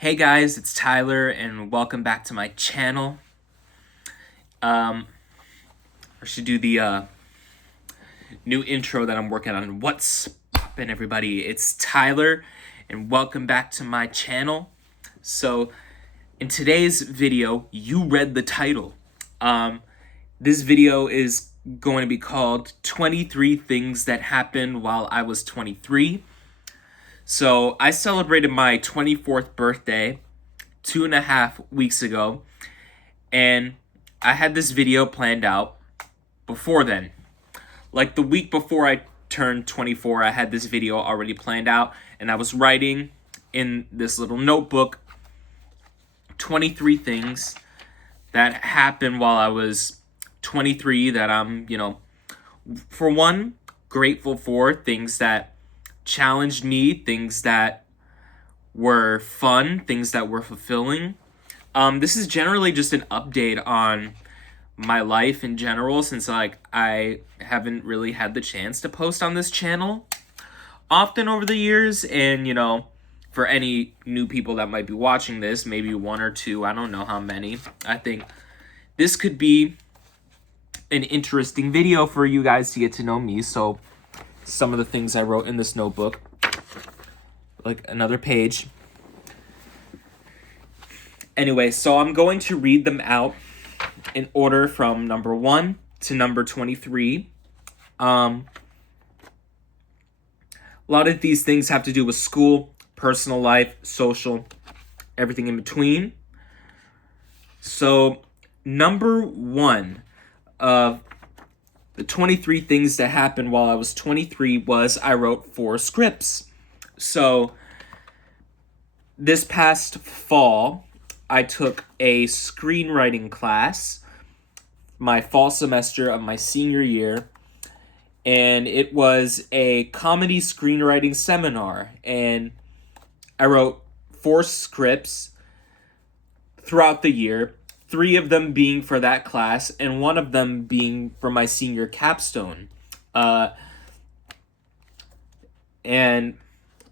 Hey guys, it's Tyler and welcome back to my channel. I should do the new intro that I'm working on. What's poppin', everybody? It's Tyler and welcome back to my channel. So, in today's video, you read the title. This video is going to be called 23 Things That Happened While I Was 23. So, I celebrated my 24th birthday 2.5 weeks ago, and I had this video planned out before then. Like the week before I turned 24, I had this video already planned out, and I was writing in this little notebook 23 things that happened while I was 23 that I'm, for one, grateful for, things that challenged me, things that were fun, things that were fulfilling. This is generally just an update on my life in general, since I haven't really had the chance to post on this channel often over the years. And for any new people that might be watching this, maybe one or two, I don't know how many, I think this could be an interesting video for you guys to get to know me. So some of the things I wrote in this notebook, like another page. Anyway, so I'm going to read them out in order from number 1 to number 23. A lot of these things have to do with school, personal life, social, everything in between. So, number 1 of the 23 things that happened while I was 23 was I wrote 4 scripts. So, this past fall, I took a screenwriting class, my fall semester of my senior year, and it was a comedy screenwriting seminar, and I wrote 4 scripts throughout the year, 3 of them being for that class, and 1 of them being for my senior capstone. And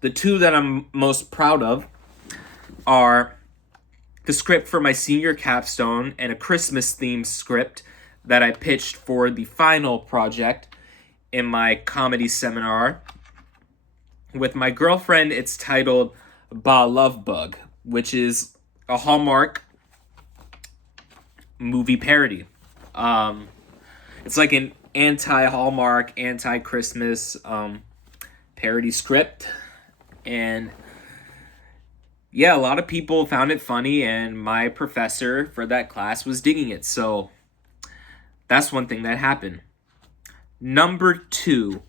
the 2 that I'm most proud of are the script for my senior capstone and a Christmas-themed script that I pitched for the final project in my comedy seminar. With my girlfriend, it's titled Ba Love Bug, which is a Hallmark movie parody. It's like an anti-Hallmark, anti-Christmas parody script. And yeah, a lot of people found it funny, and my professor for that class was digging it. So that's one thing that happened. Number 2,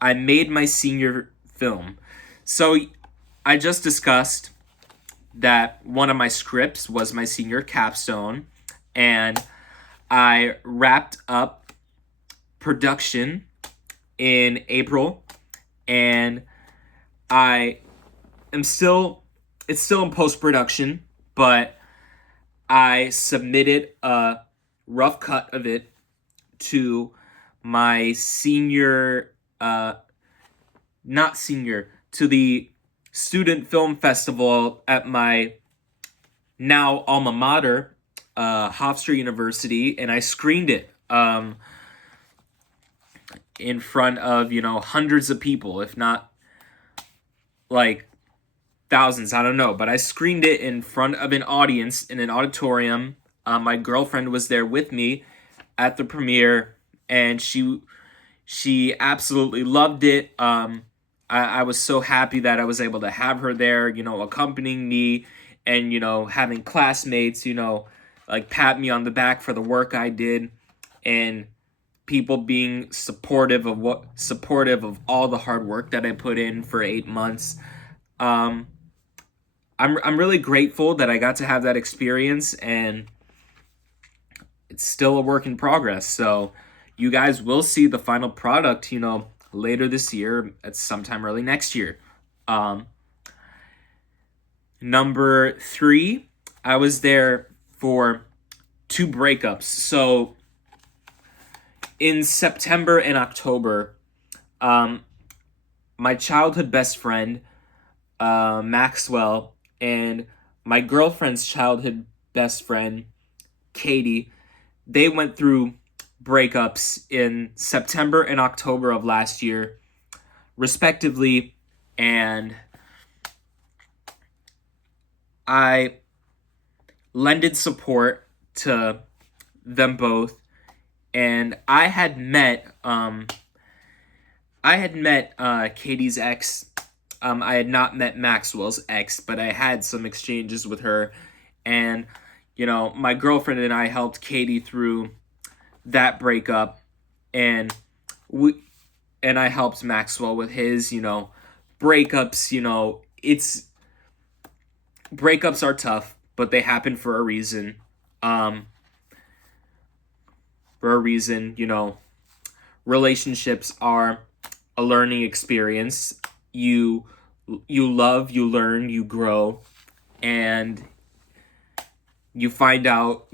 I made my senior film. So I just discussed that one of my scripts was my senior capstone, and I wrapped up production in April, and it's still in post-production, but I submitted a rough cut of it to my to the student film festival at my now alma mater, Hofstra University, and I screened it in front of, hundreds of people, if not like thousands, I don't know, but I screened it in front of an audience in an auditorium. My girlfriend was there with me at the premiere, and she absolutely loved it. I was so happy that I was able to have her there, accompanying me, and having classmates, like pat me on the back for the work I did, and people being supportive of all the hard work that I put in for 8 months. I'm really grateful that I got to have that experience, and it's still a work in progress. So you guys will see the final product, later this year, at sometime early next year. Number 3, I was there for 2 breakups. So in September and October, my childhood best friend, Maxwell, and my girlfriend's childhood best friend, Katie, they went through breakups in September and October of last year, respectively, and I lended support to them both. And I had met Katie's ex. I had not met Maxwell's ex, but I had some exchanges with her. And, my girlfriend and I helped Katie through that breakup. And I helped Maxwell with his, breakups. Breakups are tough, but they happen for a reason. Relationships are a learning experience. You love, you learn, you grow, and you find out,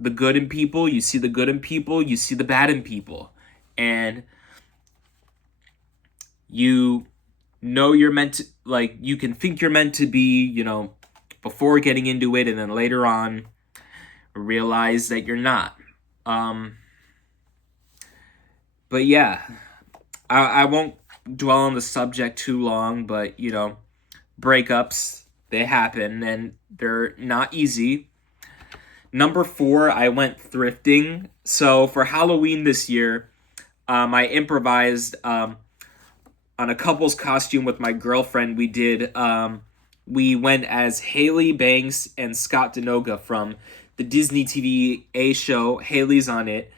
the good in people, you see the good in people, you see the bad in people. And you know you're meant to, you can think you're meant to be, before getting into it, and then later on realize that you're not. But yeah, I won't dwell on the subject too long, but breakups, they happen and they're not easy. Number 4, I went thrifting. So for Halloween this year, I improvised on a couple's costume with my girlfriend. We went as Haley Banks and Scott Denoga from the Disney TVA show. Haley's on it.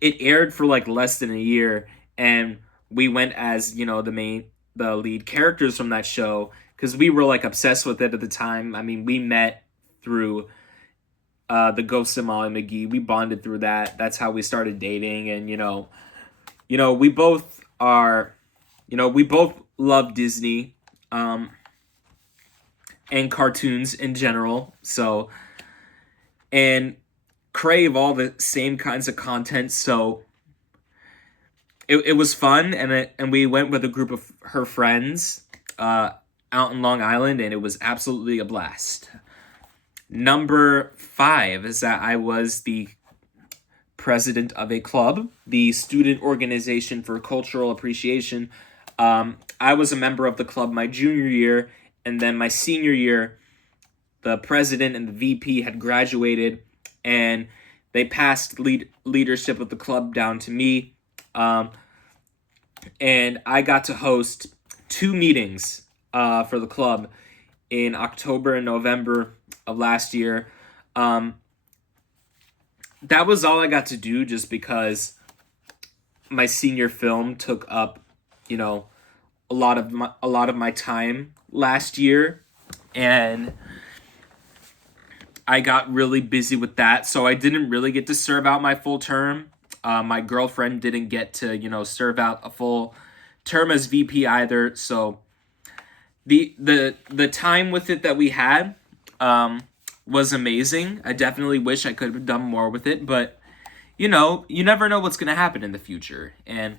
It aired for less than a year, and we went as the lead characters from that show because we were obsessed with it at the time. I mean, we met through the Ghost of Molly McGee. We bonded through that. That's how we started dating, and we both love Disney, and cartoons in general. So, and crave all the same kinds of content. So it was fun, and we went with a group of her friends out in Long Island, and it was absolutely a blast. Number 5 is that I was the president of a club, the Student Organization for Cultural Appreciation. I was a member of the club my junior year, and then my senior year, the president and the VP had graduated, and they passed leadership of the club down to me. And I got to host 2 meetings for the club in October and November of last year. That was all I got to do just because my senior film took up, a lot of my time last year, and I got really busy with that, so I didn't really get to serve out my full term. My girlfriend didn't get to, serve out a full term as VP either. So the time with it that we had was amazing. I definitely wish I could have done more with it, but you never know what's going to happen in the future. And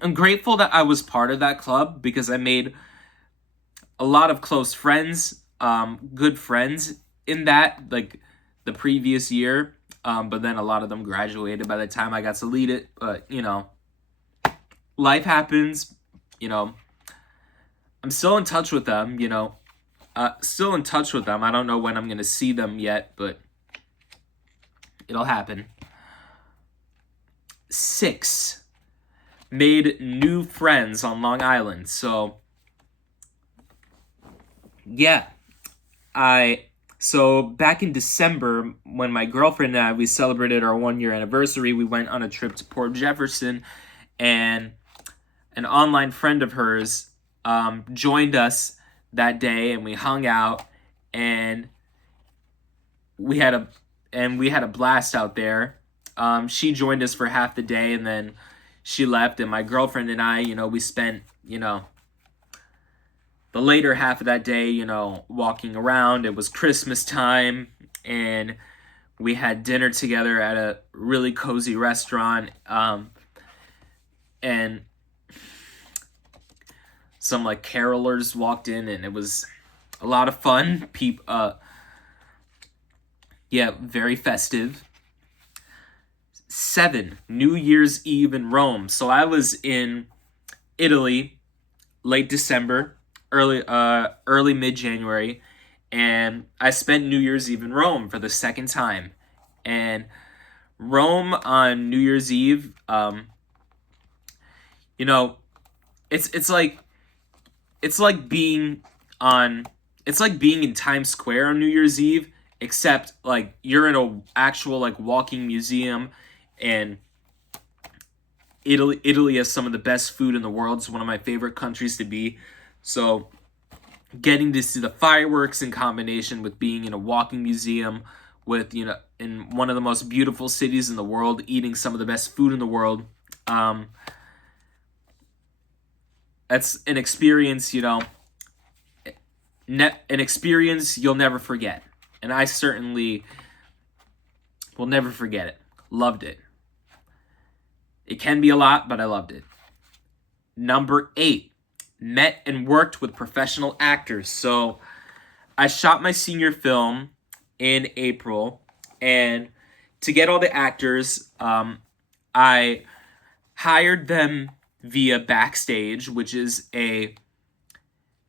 I'm grateful that I was part of that club because I made a lot of close friends, good friends in that, the previous year. But then a lot of them graduated by the time I got to lead it. But, life happens, I'm still in touch with them, I don't know when I'm going to see them yet, but it'll happen. 6, made new friends on Long Island. So, yeah, So back in December, when my girlfriend and I, we celebrated our 1-year anniversary, we went on a trip to Port Jefferson, and an online friend of hers joined us that day, and we hung out, and we had a blast out there. She joined us for half the day, and then she left, and my girlfriend and I, we spent, the later half of that day, walking around. It was Christmas time, and we had dinner together at a really cozy restaurant. And so some like carolers walked in, and it was a lot of fun. Yeah, very festive. 7, New Year's Eve in Rome. So I was in Italy late December, early mid January, and I spent New Year's Eve in Rome for the second time. And Rome on New Year's Eve, you know, it's like it's like being on it's like being in Times Square on New Year's Eve, except like you're in a actual like walking museum. And Italy has some of the best food in the world. It's one of my favorite countries to be. So getting to see the fireworks in combination with being in a walking museum with, in one of the most beautiful cities in the world, eating some of the best food in the world, that's an experience, an experience you'll never forget. And I certainly will never forget it. Loved it. It can be a lot, but I loved it. Number 8, met and worked with professional actors. So I shot my senior film in April, and to get all the actors, I hired them via Backstage, which is a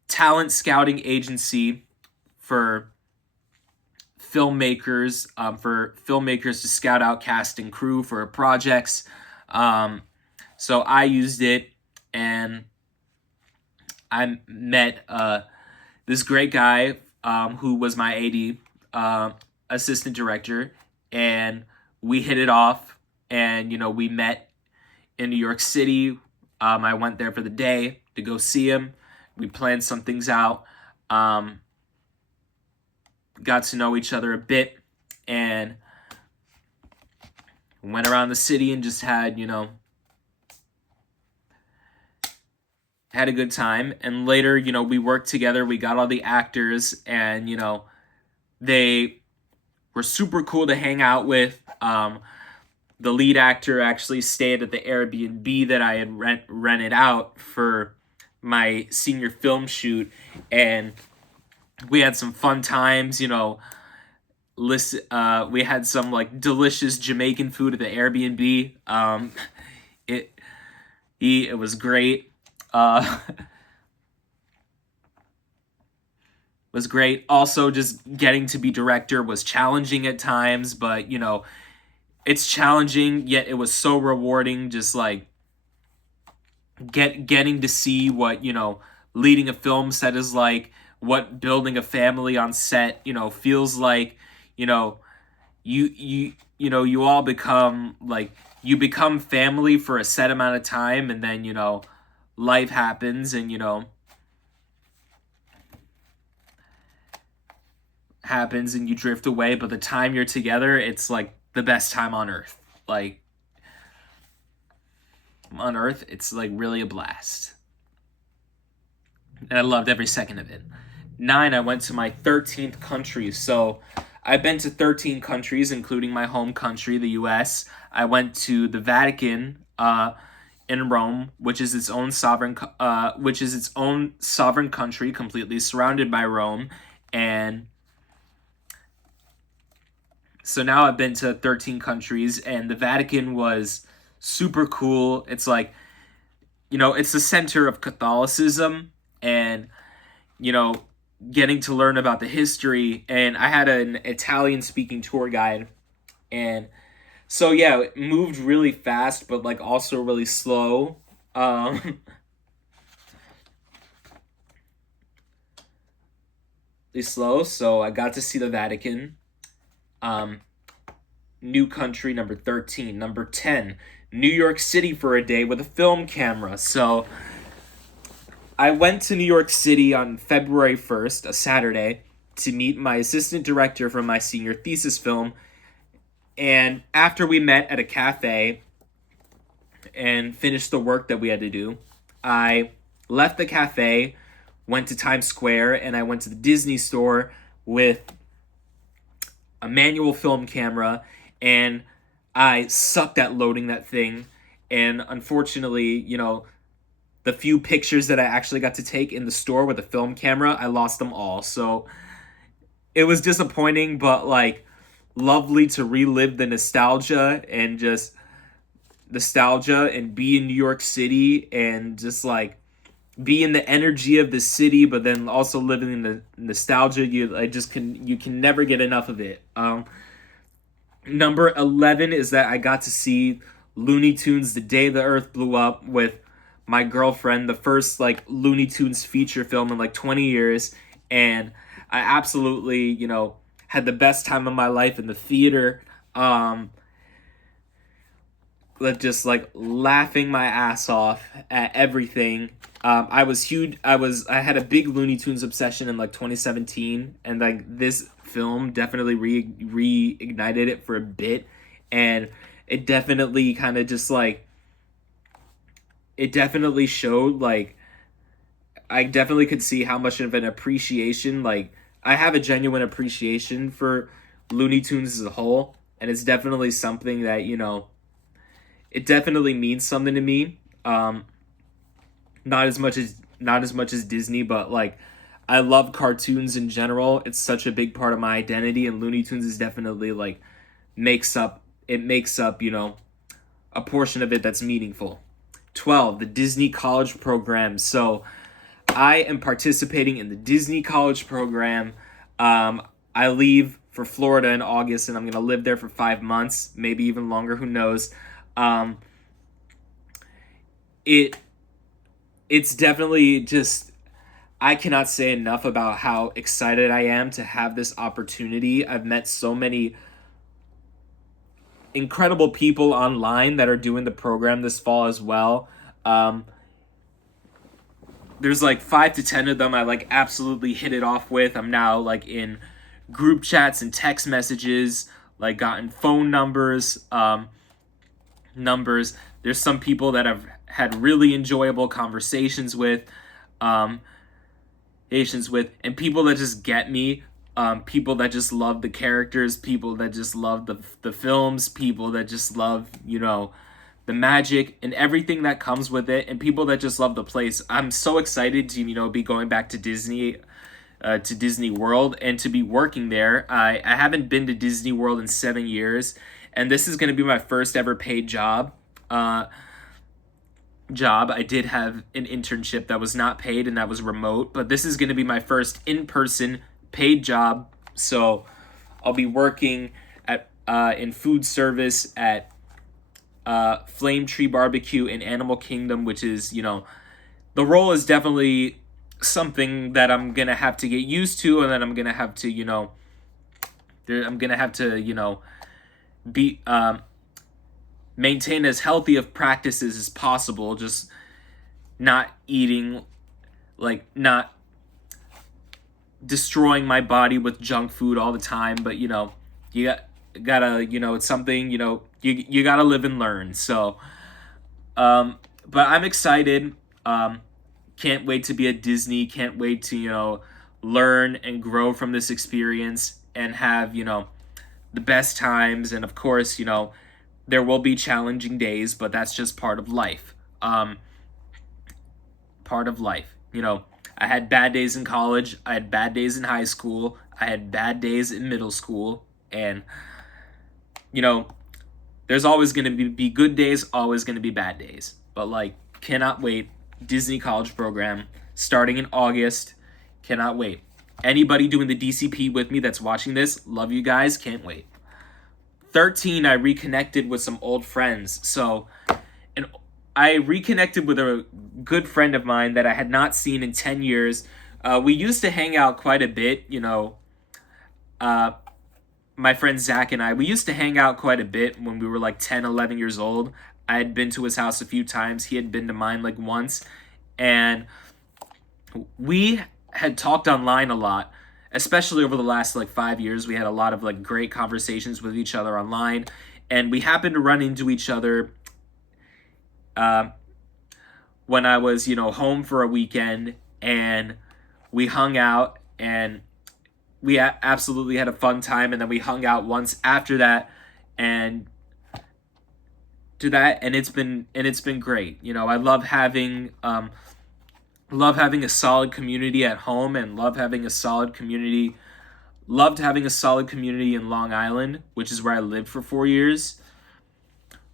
talent scouting agency for filmmakers, to scout out cast and crew for projects. So I used it, and I met this great guy who was my AD, assistant director, and we hit it off. And we met in New York City. I went there for the day to go see him. We planned some things out. Got to know each other a bit, and went around the city and just had a good time. And later, we worked together. We got all the actors, and they were super cool to hang out with. The lead actor actually stayed at the Airbnb that I had rented out for my senior film shoot, and we had some fun times. We had some like delicious Jamaican food at the Airbnb. It was great. Was great. Also, just getting to be director was challenging at times, but it's challenging, yet it was so rewarding. Just like getting to see what leading a film set is like, what building a family on set feels like. You all become like, you become family for a set amount of time, and then life happens, and you drift away. But the time you're together, it's like the best time on earth. Like, on earth, it's like really a blast, and I loved every second of it. 9, I went to my 13th country. So I've been to 13 countries, including my home country, the U.S. I went to the Vatican in Rome, which is its own sovereign country, completely surrounded by Rome. And so now I've been to 13 countries, and the Vatican was super cool. It's like, it's the center of Catholicism, and getting to learn about the history. And I had an Italian-speaking tour guide, and so yeah, it moved really fast, but like also really slow. Really slow. So I got to see the Vatican. New country, number 13. Number 10, New York City for a day with a film camera. So I went to New York City on February 1st, a Saturday, to meet my assistant director for my senior thesis film. And after we met at a cafe and finished the work that we had to do, I left the cafe, went to Times Square, and I went to the Disney store with a manual film camera, and I sucked at loading that thing. And unfortunately, the few pictures that I actually got to take in the store with a film camera, I lost them all. So it was disappointing, but like lovely to relive the nostalgia and be in New York City and just like be in the energy of the city, but then also living in the nostalgia. You can never get enough of it. Number 11 is that I got to see Looney Tunes: The Day the Earth Blew Up with my girlfriend, the first like Looney Tunes feature film in like 20 years, and I absolutely, had the best time of my life in the theater. Just like laughing my ass off at everything. I was huge. I had a big Looney Tunes obsession in like 2017, and like this film definitely reignited it for a bit, and it definitely kind of just like it definitely showed like I definitely could see how much of an appreciation like I have a genuine appreciation for Looney Tunes as a whole, and it's definitely something that it definitely means something to me. Not as much as Disney, but like I love cartoons in general. It's such a big part of my identity, and Looney Tunes is definitely like makes up a portion of it that's meaningful. 12, the Disney College Program. So I am participating in the Disney College Program. I leave for Florida in August, and I'm gonna live there for 5 months, maybe even longer. Who knows? Um, it it's definitely just I cannot say enough about how excited I am to have this opportunity. I've met so many incredible people online that are doing the program this fall as well. There's like 5 to 10 of them I like absolutely hit it off with. I'm now like in group chats and text messages, like gotten phone numbers. There's some people that I've had really enjoyable conversations with, um, and people that just get me. People that just love the characters, people that just love the films, people that just love the magic and everything that comes with it, and people that just love the place. I'm so excited to be going back to Disney World and to be working there. I haven't been to Disney World in 7 years, and this is going to be my first ever paid job. I did have an internship that was not paid and that was remote, but this is going to be my first in-person paid job. So I'll be working at in food service at Flame Tree Barbecue in Animal Kingdom, which is the role is definitely something that I'm gonna have to get used to, and then I'm gonna have to be maintain as healthy of practices as possible, just not eating, like not destroying my body with junk food all the time. But gotta it's something you gotta live and learn. So but I'm excited. Can't wait to be at Disney. Can't wait to learn and grow from this experience and have the best times. And of course there will be challenging days, but that's just part of life. Part of life. I had bad days in college. I had bad days in high school. I had bad days in middle school. And, there's always going to be good days, always going to be bad days. But, like, cannot wait. Disney College Program starting in August. Cannot wait. Anybody doing the DCP with me that's watching this, love you guys. Can't wait. 13, I reconnected with some old friends. So, and I reconnected with a good friend of mine that I had not seen in 10 years. We used to hang out quite a bit, my friend Zach and we used to hang out quite a bit when we were like 10, 11 years old. I had been to his house a few times. He had been to mine like once. And we had talked online a lot, especially over the last like 5 years. We had a lot of like great conversations with each other online, and we happened to run into each other when I was home for a weekend, and we hung out, and we absolutely had a fun time. And then we hung out once after that, and to that, and it's been great. You know, I love having a solid community at home, and loved having a solid community in Long Island, which is where I lived for 4 years.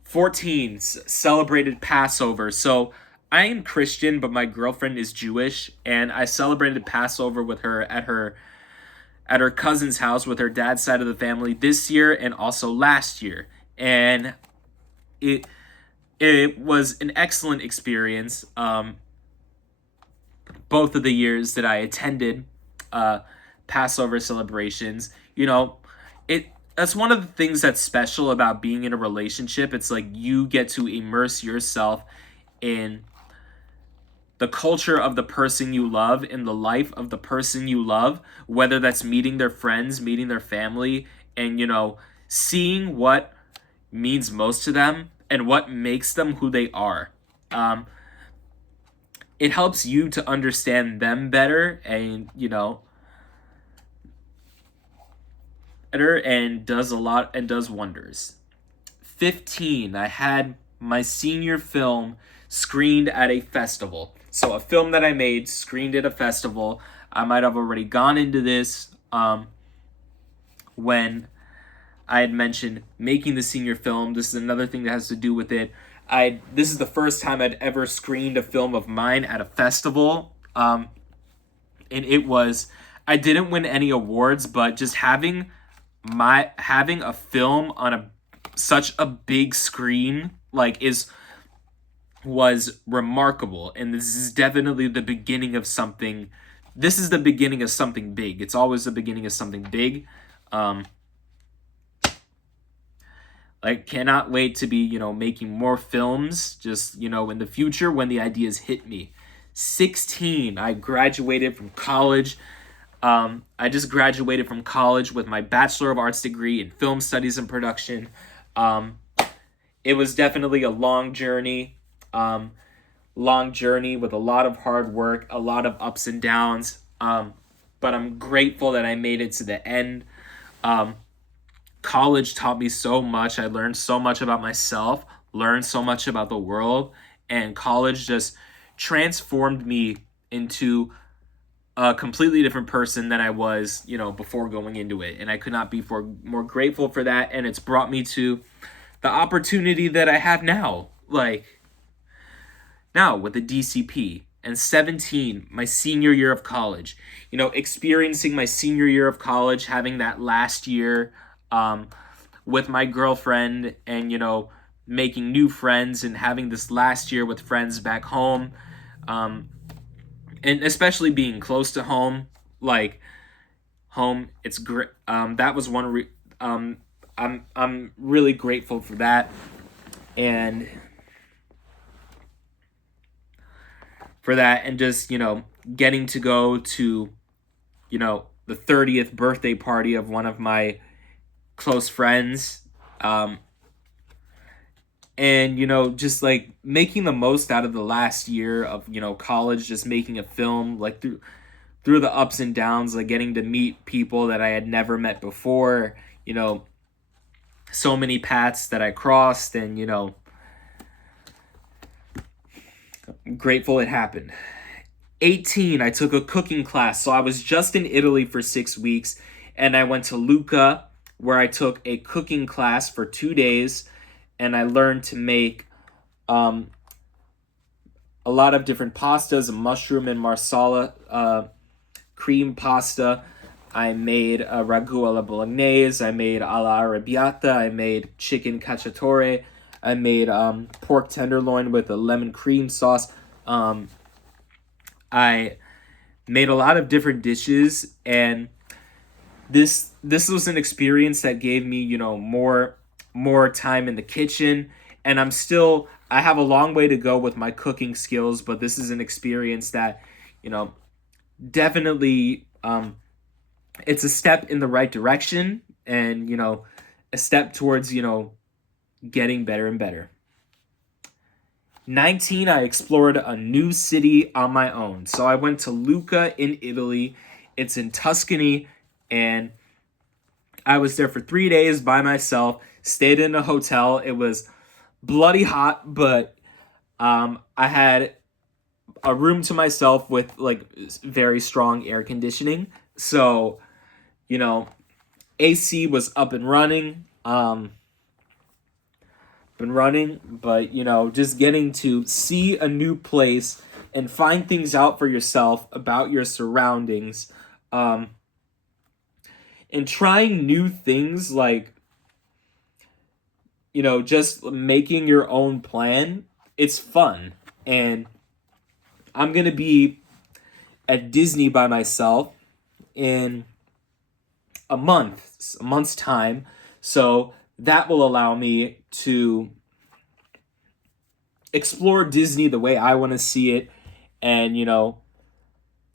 14, celebrated Passover. So I am Christian, but my girlfriend is Jewish, and I celebrated Passover with her at her cousin's house with her dad's side of the family this year and also last year. And it it was an excellent experience. Both of the years that I attended uh, Passover celebrations, you know, it that's one of the things that's special about being in a relationship. It's like you get to immerse yourself in the culture of the person you love, in the life of the person you love, whether that's meeting their friends, meeting their family, and seeing what means most to them and what makes them who they are. Um, it helps you to understand them better, and better, and does wonders. 15, I had my senior film screened at a festival. So a film that I made screened at a festival. I might have already gone into this when I had mentioned making the senior film. This is another thing that has to do with it. This is the first time I'd ever screened a film of mine at a festival. And it was, I didn't win any awards, but just having a film on such a big screen was remarkable, and this is definitely the beginning of something. This is the beginning of something big. It's always the beginning of something big. Cannot wait to be making more films just in the future when the ideas hit me. 16, I graduated from college. I just graduated from college with my Bachelor of Arts degree in Film Studies and Production. It was definitely a long journey with a lot of hard work, a lot of ups and downs. But I'm grateful that I made it to the end. College taught me so much. I learned so much about myself, learned so much about the world, and college just transformed me into a completely different person than I was, before going into it. And I could not be more grateful for that. And it's brought me to the opportunity that I have now, now with the DCP. And 17, my senior year of college, experiencing my senior year of college, having that last year with my girlfriend, and, making new friends, and having this last year with friends back home. And especially being close to home, home, it's great. That was I'm really grateful for that, and just getting to go to the 30th birthday party of one of my close friends, and just making the most out of the last year of college, just making a film, through the ups and downs, getting to meet people that I had never met before, so many paths that I crossed, and I'm grateful it happened. 18, I took a cooking class. So I was just in Italy for 6 weeks, and I went to Lucca, where I took a cooking class for 2 days, and I learned to make a lot of different pastas, a mushroom and marsala cream pasta. I made a ragu alla bolognese. I made alla arrabbiata. I made chicken cacciatore. I made pork tenderloin with a lemon cream sauce. I made a lot of different dishes, and this was an experience that gave me more time in the kitchen. And I have a long way to go with my cooking skills, but this is an experience that definitely it's a step in the right direction, and a step towards getting better and better. 19, I explored a new city on my own. So I went to Lucca in Italy. It's in Tuscany, and I was there for 3 days by myself, stayed in a hotel. It was bloody hot, but I had a room to myself with like very strong air conditioning. So, you know, AC was up and running. Been running, but just getting to see a new place and find things out for yourself about your surroundings, um, and trying new things like just making your own plan. It's fun, and I'm gonna be at Disney by myself in a month's time, so that will allow me to explore Disney the way I want to see it, and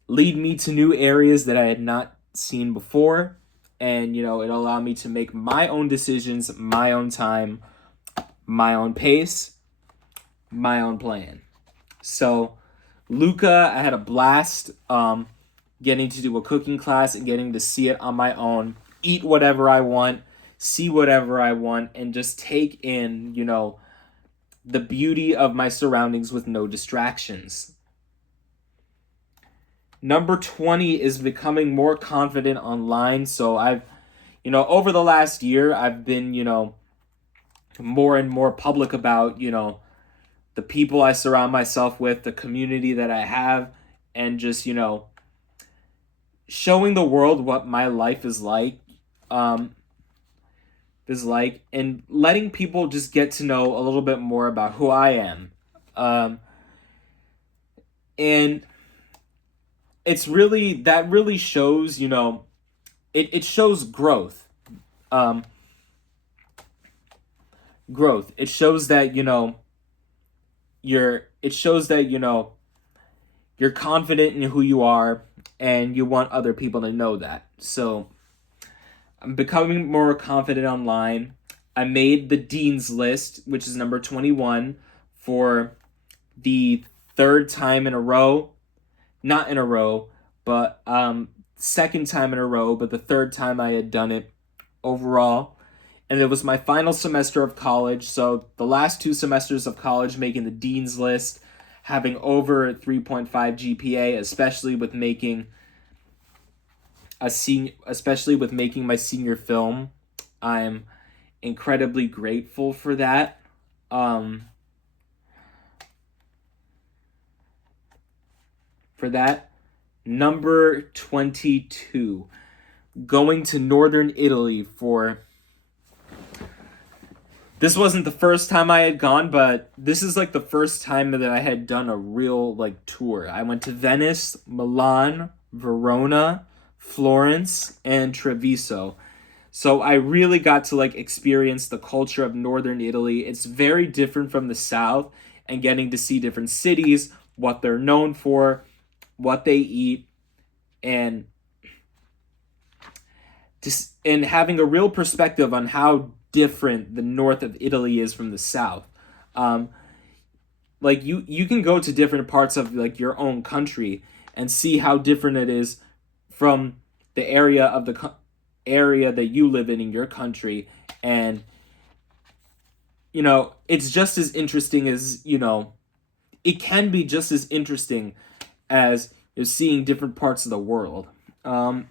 lead me to new areas that I had not seen before, and it'll allow me to make my own decisions, my own time, my own pace, my own plan. So Luca, I had a blast, getting to do a cooking class and getting to see it on my own, eat whatever I want, see whatever I want, and just take in the beauty of my surroundings with no distractions. Number 20 is becoming more confident online. So over the last year, I've been, more and more public about, the people I surround myself with, the community that I have, and just, showing the world what my life um, is like, and letting people just get to know a little bit more about who I am. And that really shows, it shows growth. Um, Growth. It shows that, it shows that, you're confident in who you are, and you want other people to know that. So I'm becoming more confident online. I made the Dean's List, which is number 21, for the third time in a row. Not in a row, but second time in a row, but the third time I had done it overall. And it was my final semester of college, so the last 2 semesters of college making the Dean's List, having over 3.5 GPA, especially with making my senior film. I'm incredibly grateful for that. Number 22, going to northern Italy for... This wasn't the first time I had gone, but this is like the first time that I had done a real like tour. I went to Venice, Milan, Verona, Florence, and Treviso. So I really got to like experience the culture of northern Italy. It's very different from the south, and getting to see different cities, what they're known for, what they eat, and and having a real perspective on how different the north of Italy is from the south. Like you can go to different parts of like your own country and see how different it is from the area that you live in your country, and it's just as interesting as it can be just as interesting as seeing different parts of the world. And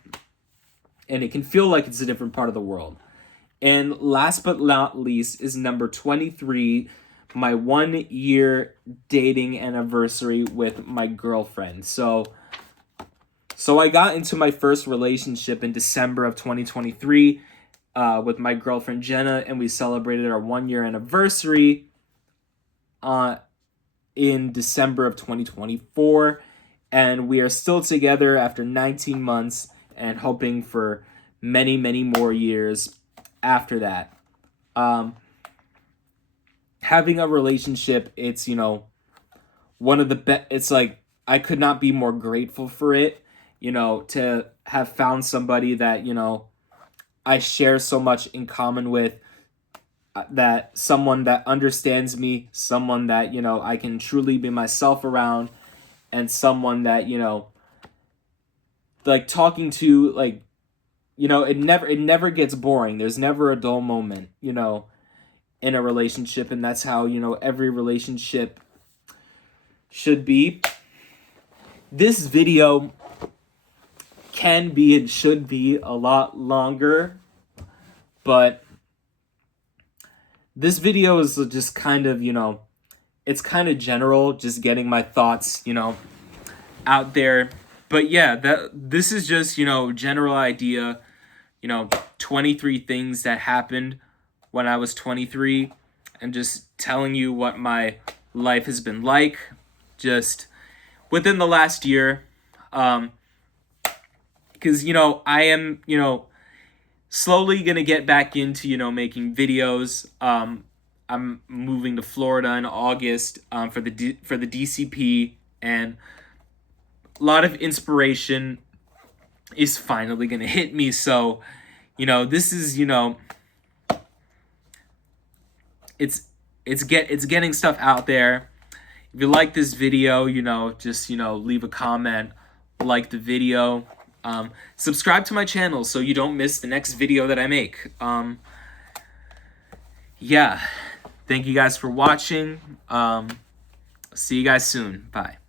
it can feel like it's a different part of the world. And last but not least is number 23, my 1 year dating anniversary with my girlfriend. So I got into my first relationship in December of 2023 with my girlfriend Jenna, and we celebrated our 1 year anniversary in December of 2024. And we are still together after 19 months and hoping for many, many more years after that. Having a relationship, it's one of the best. It's like I could not be more grateful for it, to have found somebody that I share so much in common with, that someone that understands me, someone that I can truly be myself around, and someone that like talking to, it never gets boring. There's never a dull moment, in a relationship, and that's how, you know, every relationship should be. This video can be and should be a lot longer, but this video is just kind of, you know, it's kind of general, just getting my thoughts, you know, out there. But yeah, this is just, you know, general idea, you know, 23 things that happened when I was 23, and just telling you what my life has been like just within the last year. Because, you know, I am, you know, slowly going to get back into, you know, making videos. I'm moving to Florida in August for the DCP, and a lot of inspiration is finally going to hit me. So, you know, this is, you know, it's getting stuff out there. If you like this video, you know, just, you know, leave a comment, like the video, subscribe to my channel so you don't miss the next video that I make. Yeah, thank you guys for watching. See you guys soon. Bye.